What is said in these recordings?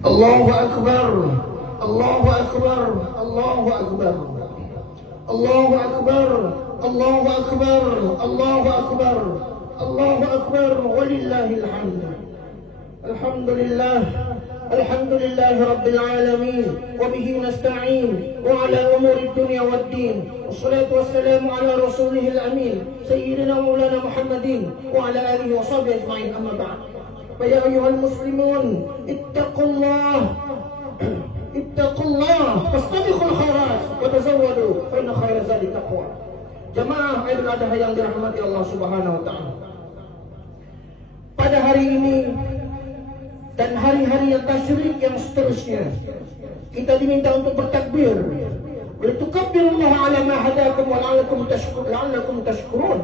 Allahu Akbar, Allahu Akbar, Allahu Akbar, Allahu Akbar, Allahu Akbar, Allahu Akbar, Allahu Akbar, walillahil hamd. Alhamdulillah, alhamdulillah rabbil alamin, wa bihi nasta'in wa ala umuri dunya waddin. Wassalatu wassalamu ala rasulihil amin, sayyidina maulana Muhammadin wa ala alihi wa sahbihi ajma'in, amma ba'd. Ya ayyuhal muslimun, ittaqullah, ittaqullah, fastabiqul khairat wa tazawwadu fa inna khairaz zadi taqwa. Jamaah Idul Adha yang dirahmati Allah Subhanahu wa taala. Pada hari ini dan hari-hari yang tasyrik yang seterusnya, kita diminta untuk bertakbir. Litukabbirullaha ala ma hadakum wa la'allakum tashkurun.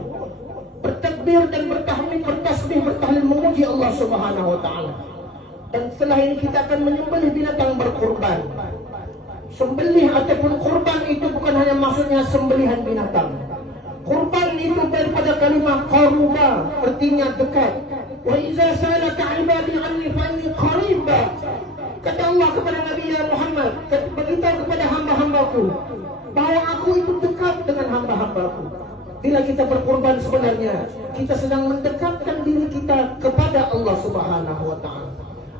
Bertakbir dan bertahmid, bertasbih, bertahlil, memuji Allah Subhanahu wa taala. Dan setelah ini kita akan menyembelih binatang berkurban. Sembelih ataupun kurban itu bukan hanya maksudnya sembelihan binatang. Kurban itu daripada kalimat qaruba, artinya dekat. Wa idza sa'alaka 'ibadi 'anni fa inni qarib. Kata Allah kepada Nabi Muhammad, beritahu kepada hamba-hambaku bahwa aku itu dekat dengan hamba-hambaku. Bila kita berkorban sebenarnya kita sedang mendekatkan diri kita kepada Allah Subhanahu wa taala.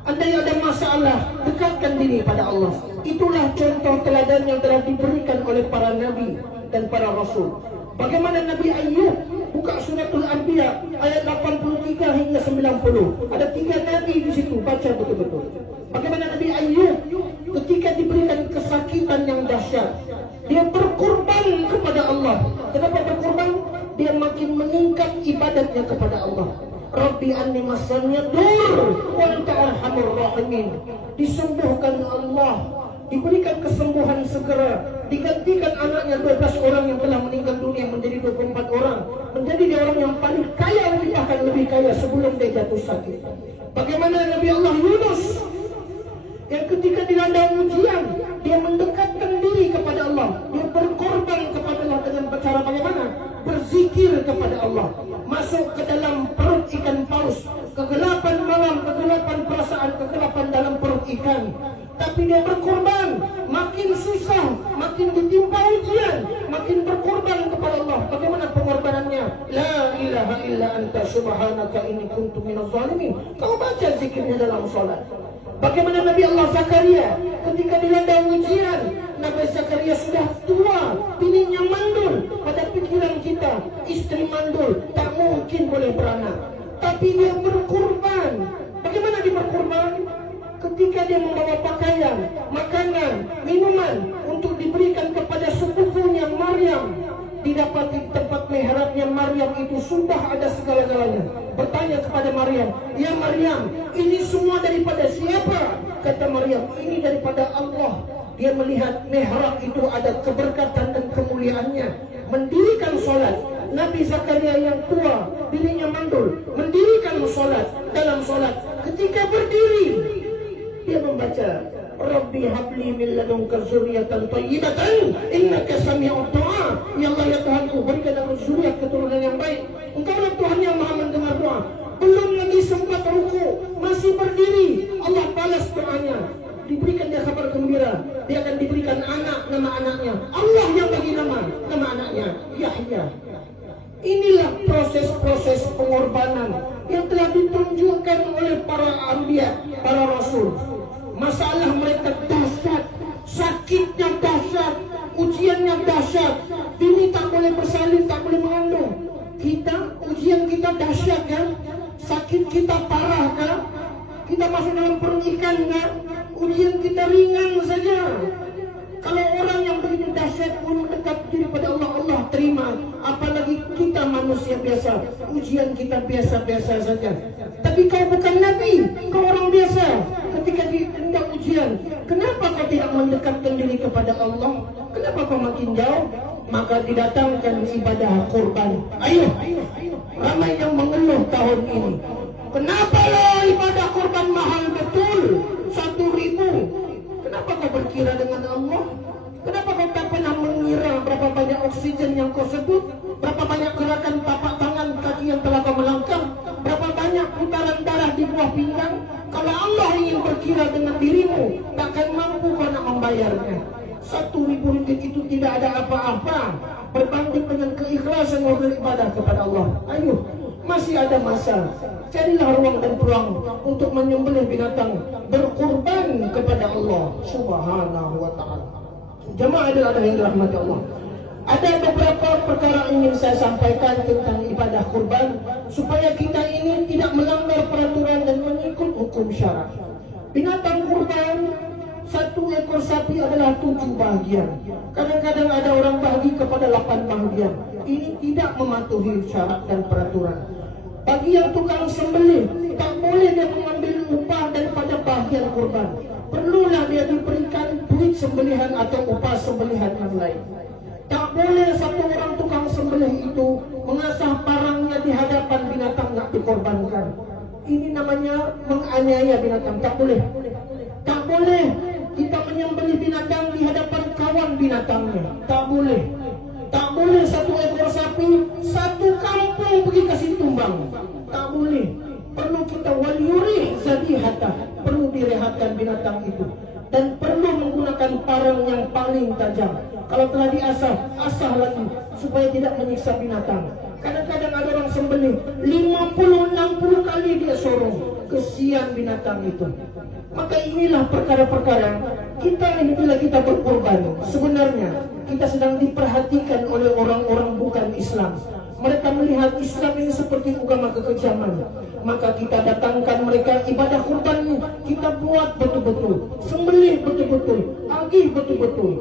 Andai ada masalah, dekatkan diri pada Allah. Itulah contoh teladan yang telah diberikan oleh para nabi dan para rasul. Bagaimana Nabi Ayyub, buka suratul Anbiya ayat 83 hingga 90. Ada 3 nabi di situ, baca betul-betul. Bagaimana Nabi Ayyub ketika diberikan kesakitan yang dahsyat, dia berkorban kepada Allah. Kenapa berkorban? Dia makin meningkat ibadatnya kepada Allah. Rabbi anni massaniya dur wa anta arhamur rahimin. Disembuhkan Allah, diberikan kesembuhan segera, digantikan anaknya 12 orang yang telah meninggal dunia menjadi 24 orang, menjadi dia orang yang paling kaya, bahkan lebih kaya sebelum dia jatuh sakit. Bagaimana Nabi Allah Yunus yang ketika dilanda ujian, dia mendekatkan diri kepada Allah, dia berkorban kepada Allah dengan cara bagaimana? Berzikir kepada Allah, masuk ke dalam perut ikan paus, kegelapan malam, kegelapan perasaan, kegelapan dalam perut ikan. Tapi dia berkorban, makin susah, makin ditimpa ujian, makin berkorban kepada Allah. Bagaimana pengorbanannya? La ilaha illa anta subhanaka inni kuntu minaz zalimin. Kau baca zikirnya dalam salat. Bagaimana Nabi Allah Zakaria ketika dilanda ujian, Nabi Zakaria sudah tua, bininya mandul. Pada pikiran kita, istri mandul tak mungkin boleh beranak, tapi dia berkorban. Bagaimana dia berkorban? Ketika dia membawa pakaian, makanan, minuman untuk diberikan kepada sepupunya Maryam, didapati tempat mihrabnya Maryam itu sudah ada segala-galanya. Bertanya kepada Maryam, "Ya Maryam, ini semua daripada siapa?" Kata Maryam, "Ini daripada Allah." Dia melihat mihrab itu ada keberkatan dan kemuliaannya. Mendirikan solat. Nabi Zakaria yang tua, bininya mandul, mendirikan solat. Dalam solat, ketika berdiri, dia membaca, Rabbi habli min ladunka dzurriyyatan thayyibatan innaka sami'ud du'a. Ya Allah, ya Tuhanku, berikan aku zuriat keturunan yang baik. Engkaulah Tuhan yang Maha mendengar doa. Belum lagi sempat ruku, masih berdiri, Allah balas doanya. Diberikan dia kabar gembira, dia akan diberikan anak, nama anaknya Allah yang bagi nama anaknya Yahya. Inilah proses-proses pengorbanan yang telah ditunjukkan oleh para anbiya, para rasul. Masalah mereka dahsyat, sakitnya dahsyat, ujiannya dahsyat. Bini tak boleh bersalin, tak boleh mengandung. Kita, ujian kita dahsyat kan? Sakit kita parah kan? Kita masuk dalam perut ikan kan? Ujian kita ringan saja. Kalau orang yang begitu dahsyat pun mendekat diri pada Allah, Allah terima. Apalagi kita manusia biasa, ujian kita biasa-biasa saja. Tapi kau bukan Nabi, kau orang biasa. Ketika dihendak ujian, kenapa kau tidak mendekatkan diri kepada Allah? Kenapa kau makin jauh? Maka didatangkan ibadah kurban. Ayo, ramai yang mengeluh tahun ini. Kenapa lo ibadah kurban mahal betul? 1.000. Kenapa kau berkira dengan Allah? Kenapa kau tak pernah mengira berapa banyak oksigen yang kau sebut? Berapa banyak gerakan tapak tangan kaki yang telah kau melangkah? Berapa banyak putaran darah di buah pinggang? Kalau Allah ingin berkira dengan dirimu, membayarnya. 1.000 ringgit itu tidak ada apa-apa berbanding dengan keikhlasan orang beribadah kepada Allah. Ayo, masih ada masa. Carilah ruang dan peluang untuk menyembelih binatang, berkurban kepada Allah Subhanahu wa ta'ala. Jemaah adalah yang dirahmati Allah. Ada beberapa perkara ingin saya sampaikan tentang ibadah kurban supaya kita ini tidak melanggar peraturan dan mengikut hukum syarak. Binatang kurban, 1 ekor sapi adalah 7 bahagian. Kadang-kadang ada orang bagi kepada 8 bahagian. Ini tidak mematuhi syarat dan peraturan. Bagi yang tukang sembelih, tak boleh dia mengambil upah daripada bahagian kurban. Perlulah dia diberikan duit sembelihan atau upah sembelihan yang lain. Tak boleh satu orang tukang sembelih itu mengasah parangnya di hadapan binatang nak dikorbankan. Ini namanya menganiaya binatang. Tak boleh. Tak boleh kita menyembelih binatang di hadapan kawan binatangnya. Tak boleh. Tak boleh 1 ekor sapi 1 kampung pergi kasih tumbang. Tak boleh. Perlu kita waliuri zabihata. Perlu direhatkan binatang itu. Dan perlu menggunakan parang yang paling tajam. Kalau telah diasah, asah lagi supaya tidak menyiksa binatang. Kadang-kadang ada orang sembelih 50-60 kali dia sorong. Kesian binatang itu. Maka inilah perkara-perkara kita ini bila kita berkorban, sebenarnya kita sedang diperhatikan oleh orang-orang bukan Islam. Mereka melihat Islam ini seperti agama kekejaman. Maka kita datangkan mereka ibadah kurbannya, kita buat betul-betul, sembelih betul-betul, agih betul-betul.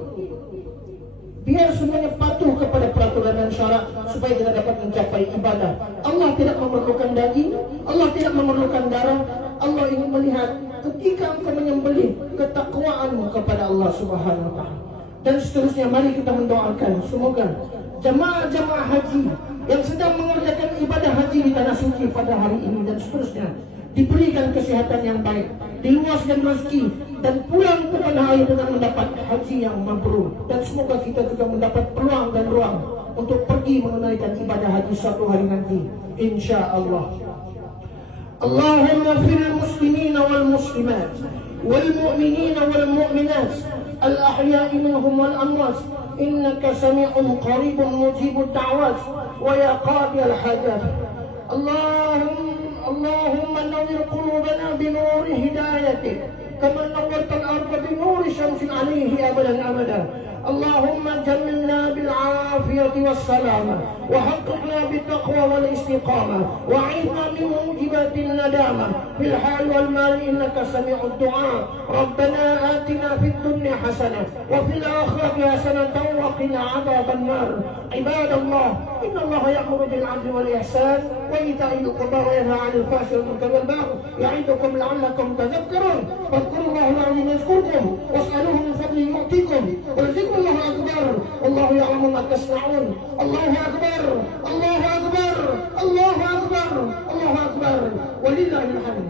Biar semuanya patuh kepada peraturan dan syarat supaya kita dapat mencapai ibadah. Allah tidak memerlukan daging, Allah tidak memerlukan darah. Allah ingin melihat ketika engkau menyembelih ketakwaanmu kepada Allah Subhanahu wa ta'ala. Dan seterusnya mari kita mendoakan semoga jemaah-jemaah haji yang sedang mengerjakan ibadah haji di tanah suci pada hari ini dan seterusnya diberikan kesehatan yang baik, diluaskan rezeki dan pulang ke tanah air dengan mendapat haji yang mabrur. Dan semoga kita juga mendapat peluang dan ruang untuk pergi menunaikan ibadah haji suatu hari nanti, insya-Allah. Allahumma fil muslimina wal muslimat wal mu'minina wal mu'minat al ahya'i minhum wal amwat innaka sami'un qaribun mujibud da'wat wa ya qadi al hajat. Allahumma nawwir qulubana bi nuri hidayatik kama nawwartal arda bi nuri syamsin 'alayhi abadan abada. اللهم جملنا بالعافية والسلامة وحققنا بالتقوى والاستقامة وعيدنا من موجبات الندامة بالحال والمال إنك سميع الدعاء. ربنا آتنا في الدنيا حسنة وفي الآخرة حسنة وقنا عذاب النار. عباد الله إن الله يأمر بالعدل والإحسان وإيتاء ذي القربى وينهى عن الفحشاء والمنكر والبغي يعظكم لعلكم تذكرون. فاذكروا الله العظيم يذكركم واسألوه من فضله يؤتكم ولذكر الله أكبر والله يعلم ما تصنعون. الله أكبر الله أكبر الله أكبر الله أكبر ولله الحمد.